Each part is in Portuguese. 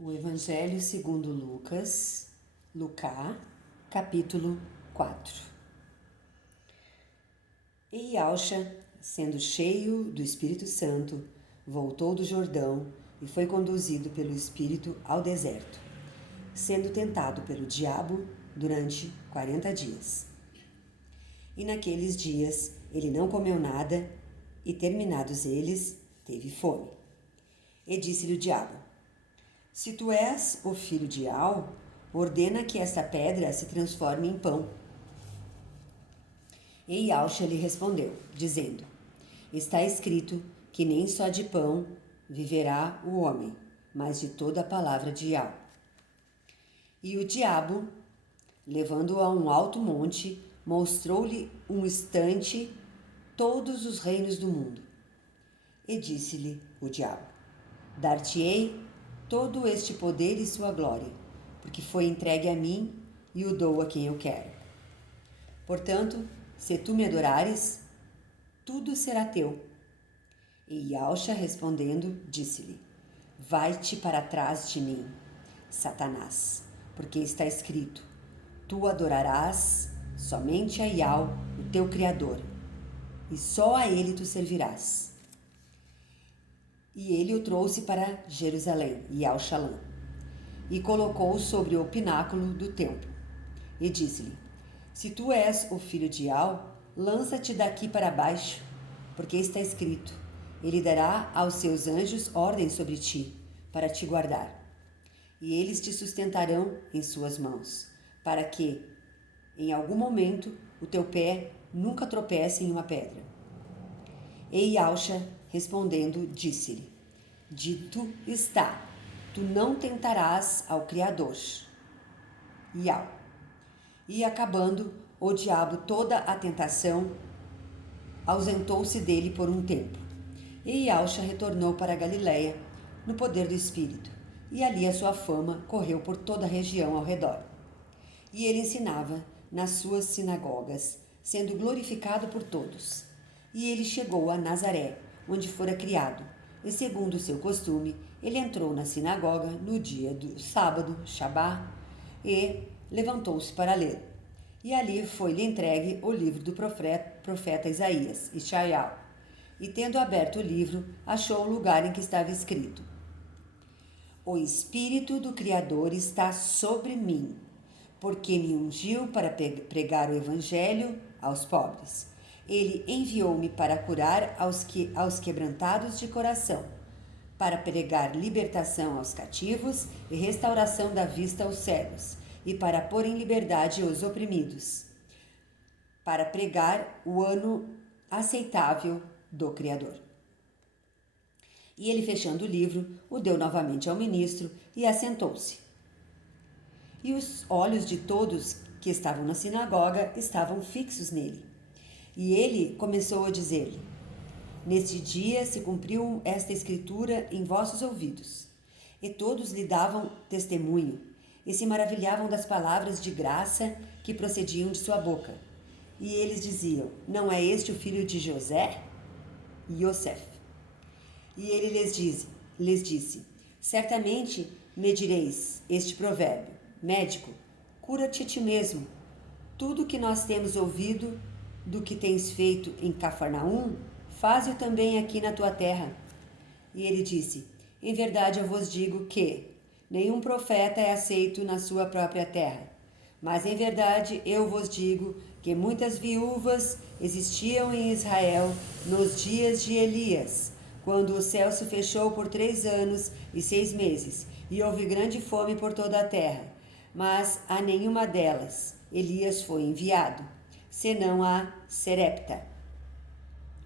O Evangelho segundo Lucas, capítulo 4. E Yauxa, sendo cheio do Espírito Santo, voltou do Jordão e foi conduzido pelo Espírito ao deserto, sendo tentado pelo diabo durante 40 dias. E naqueles dias ele não comeu nada, e terminados eles, teve fome. E disse-lhe o diabo: Se tu és o filho de Al, ordena que esta pedra se transforme em pão. E Yauxa lhe respondeu, dizendo: Está escrito que nem só de pão viverá o homem, mas de toda a palavra de Al. E o diabo, levando-o a um alto monte, mostrou-lhe um instante todos os reinos do mundo. E disse-lhe o diabo: Dar-te-ei todo este poder e sua glória, porque foi entregue a mim e o dou a quem eu quero. Portanto, se tu me adorares, tudo será teu. E Yauxa, respondendo, disse-lhe: Vai-te para trás de mim, Satanás, porque está escrito: Tu adorarás somente a Yau, o teu Criador, e só a ele tu servirás. E ele o trouxe para Jerusalém, Yauxalã, e colocou-o sobre o pináculo do templo. E disse-lhe: Se tu és o filho de Al, lança-te daqui para baixo, porque está escrito: Ele dará aos seus anjos ordem sobre ti, para te guardar. E eles te sustentarão em suas mãos, para que, em algum momento, o teu pé nunca tropece em uma pedra. E Yauxa, respondendo, disse-lhe: Dito está, tu não tentarás ao Criador. Iau. E acabando o diabo toda a tentação, ausentou-se dele por um tempo. E Yauxa retornou para Galiléia, no poder do Espírito, e ali a sua fama correu por toda a região ao redor. E ele ensinava nas suas sinagogas, sendo glorificado por todos. E ele chegou a Nazaré, onde fora criado, e segundo o seu costume, ele entrou na sinagoga no dia do sábado, Shabá, e levantou-se para ler. E ali foi-lhe entregue o livro do profeta Isaías, Ishaiah. E tendo aberto o livro, achou o lugar em que estava escrito: O Espírito do Criador está sobre mim, porque me ungiu para pregar o Evangelho aos pobres. Ele enviou-me para curar aos quebrantados de coração, para pregar libertação aos cativos e restauração da vista aos cegos, e para pôr em liberdade os oprimidos, para pregar o ano aceitável do Criador. E ele, fechando o livro, o deu novamente ao ministro e assentou-se. E os olhos de todos que estavam na sinagoga estavam fixos nele. E ele começou a dizer-lhe: Neste dia se cumpriu esta escritura em vossos ouvidos. E todos lhe davam testemunho, e se maravilhavam das palavras de graça que procediam de sua boca. E eles diziam: Não é este o filho de José? Yosef. E ele lhes disse: Certamente me direis este provérbio: Médico, cura-te a ti mesmo. Tudo o que nós temos ouvido do que tens feito em Cafarnaum, faze-o também aqui na tua terra. E ele disse: Em verdade eu vos digo que nenhum profeta é aceito na sua própria terra. Mas em verdade eu vos digo que muitas viúvas existiam em Israel nos dias de Elias, quando o céu se fechou por 3 anos e 6 meses, e houve grande fome por toda a terra. Mas a nenhuma delas Elias foi enviado, senão a Serepta,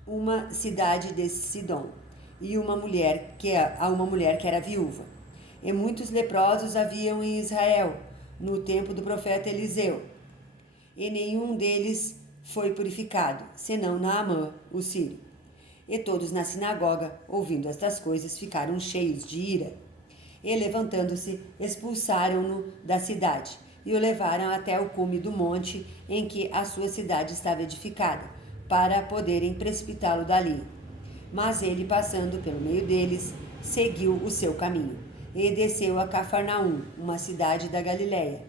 uma cidade de Sidom, e uma mulher que era viúva. E muitos leprosos haviam em Israel, no tempo do profeta Eliseu, e nenhum deles foi purificado, senão Naamã, o sírio. E todos na sinagoga, ouvindo estas coisas, ficaram cheios de ira. E levantando-se, expulsaram-no da cidade, e o levaram até o cume do monte em que a sua cidade estava edificada, para poderem precipitá-lo dali. Mas ele, passando pelo meio deles, seguiu o seu caminho. e desceu a Cafarnaum, uma cidade da Galiléia,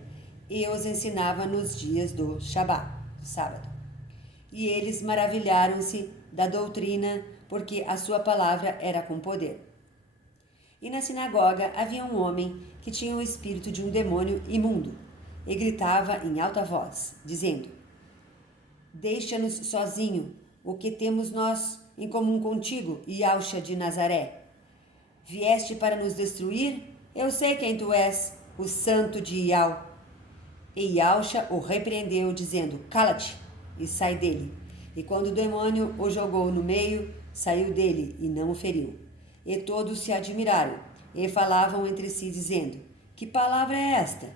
e os ensinava nos dias do sábado. E eles maravilharam-se da doutrina, porque a sua palavra era com poder. E na sinagoga havia um homem que tinha o espírito de um demônio imundo, e gritava em alta voz, dizendo: Deixa-nos sozinho, o que temos nós em comum contigo, Yauxa de Nazaré? Vieste para nos destruir? Eu sei quem tu és, o santo de Iau. E Yauxa o repreendeu, dizendo: Cala-te e sai dele. E quando o demônio o jogou no meio, saiu dele e não o feriu. E todos se admiraram e falavam entre si, dizendo: Que palavra é esta?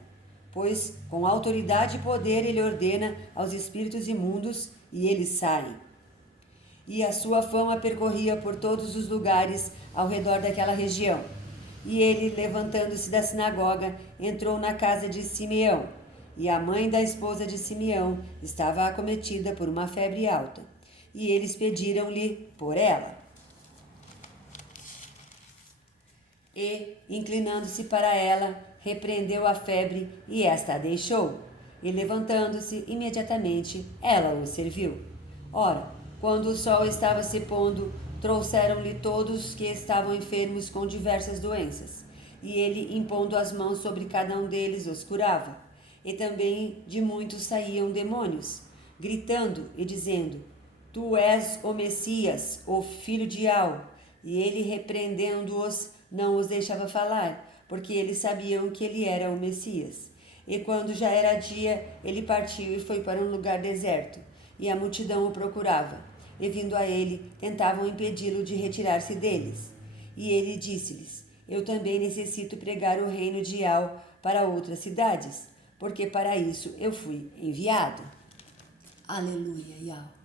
Pois com autoridade e poder ele ordena aos espíritos imundos e eles saem. E a sua fama percorria por todos os lugares ao redor daquela região. E ele, levantando-se da sinagoga, entrou na casa de Simeão. E a mãe da esposa de Simeão estava acometida por uma febre alta. E eles pediram-lhe por ela. E, inclinando-se para ela, repreendeu a febre e esta a deixou. E levantando-se, imediatamente, ela o serviu. Ora, quando o sol estava se pondo, trouxeram-lhe todos que estavam enfermos com diversas doenças. E ele, impondo as mãos sobre cada um deles, os curava. E também de muitos saíam demônios, gritando e dizendo: Tu és o Messias, o filho de Iau. E ele, repreendendo-os, não os deixava falar, porque eles sabiam que ele era o Messias. E quando já era dia, ele partiu e foi para um lugar deserto, e a multidão o procurava. E vindo a ele, tentavam impedi-lo de retirar-se deles. E ele disse-lhes: Eu também necessito pregar o reino de Iau para outras cidades, porque para isso eu fui enviado. Aleluia, Iau.